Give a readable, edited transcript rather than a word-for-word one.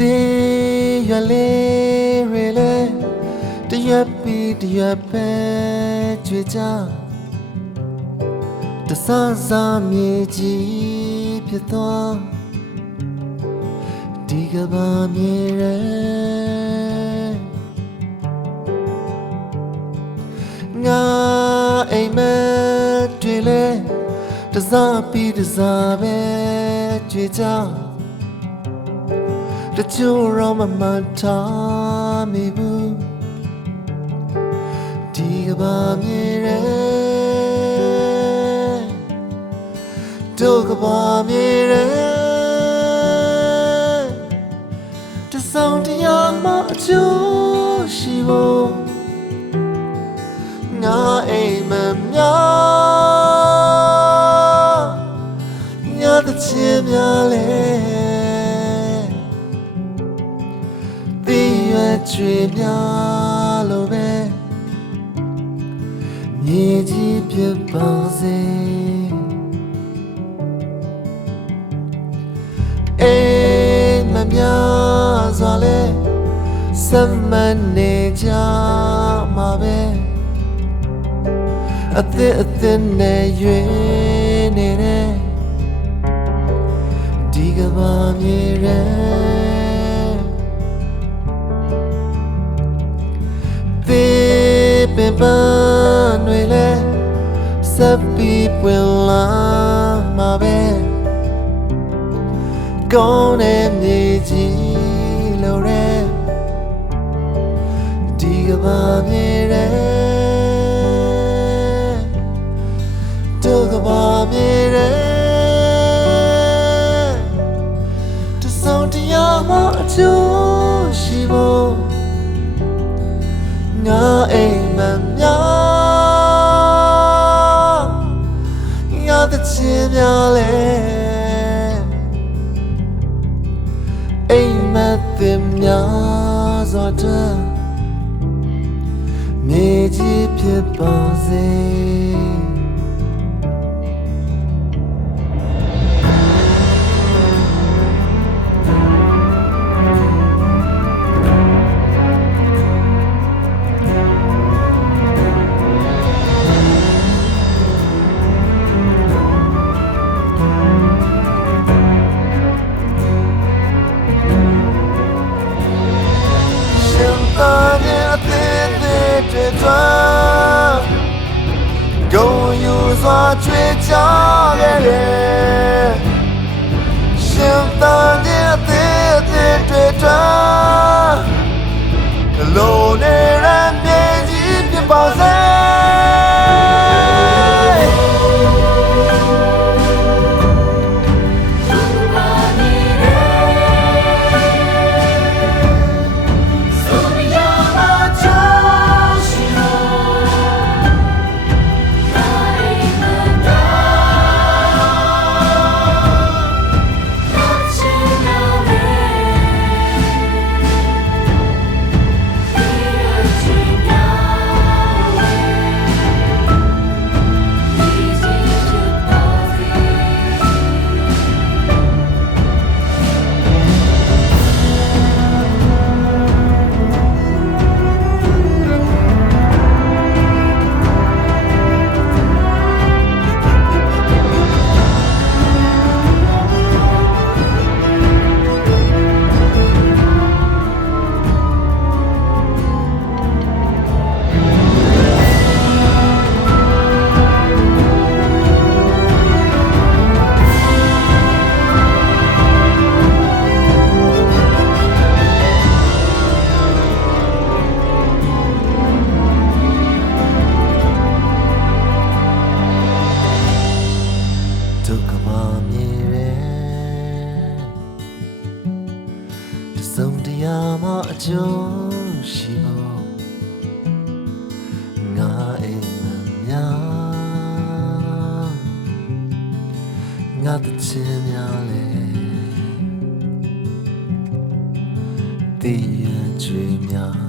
သေးရွယ်လေးတွေလဲတရွက်ပြီးတရွက်ပဲကြွေကြတဆဆမြေကြီးဖြစ်သွားဒီကဘာမြေရဲငါအိမ်မက်တွေလဲတစားပြီးတစားပဲကြွေကြတချို့တော့မမှန်ထားမိဘူးဒီကဘာမြေရဲတို့ကဘာမြေရဲတဆောင်တရားမှအကျိုးရှိဖို့ငါအိမ်မများငါတချင်များလဲချွေများလို့ပဲမြေကြီးဖြစ်ပါစေအိမ်မများစွာလဲစမနေကြမှာပဲအသက်နဲ့ရွေးနေတဲ့ဒီကဘာမြေရဲပင်ပန်းတွေလဲဆက်ပြီးပွင့်လာမှာပဲကောင်းတဲ့မြေကြီးလို့ရဲဒီကဘာမြေရဲတို့ကဘာမြေရဲတဆောင်တရားမှအကျိုးရှိဖို့ငါအိမ်မများငါတချင်များလဲအိမ်မက်တင်များစွာတဲ့မြေကြီးဖြစ်ပါစေ够有所追求的想当年的追求路的人面积变保鲜စုံတရားမှအကျိုးရှိဖို့ငါအိမ်မများငါတချင်များလဲတည်ရချွေများ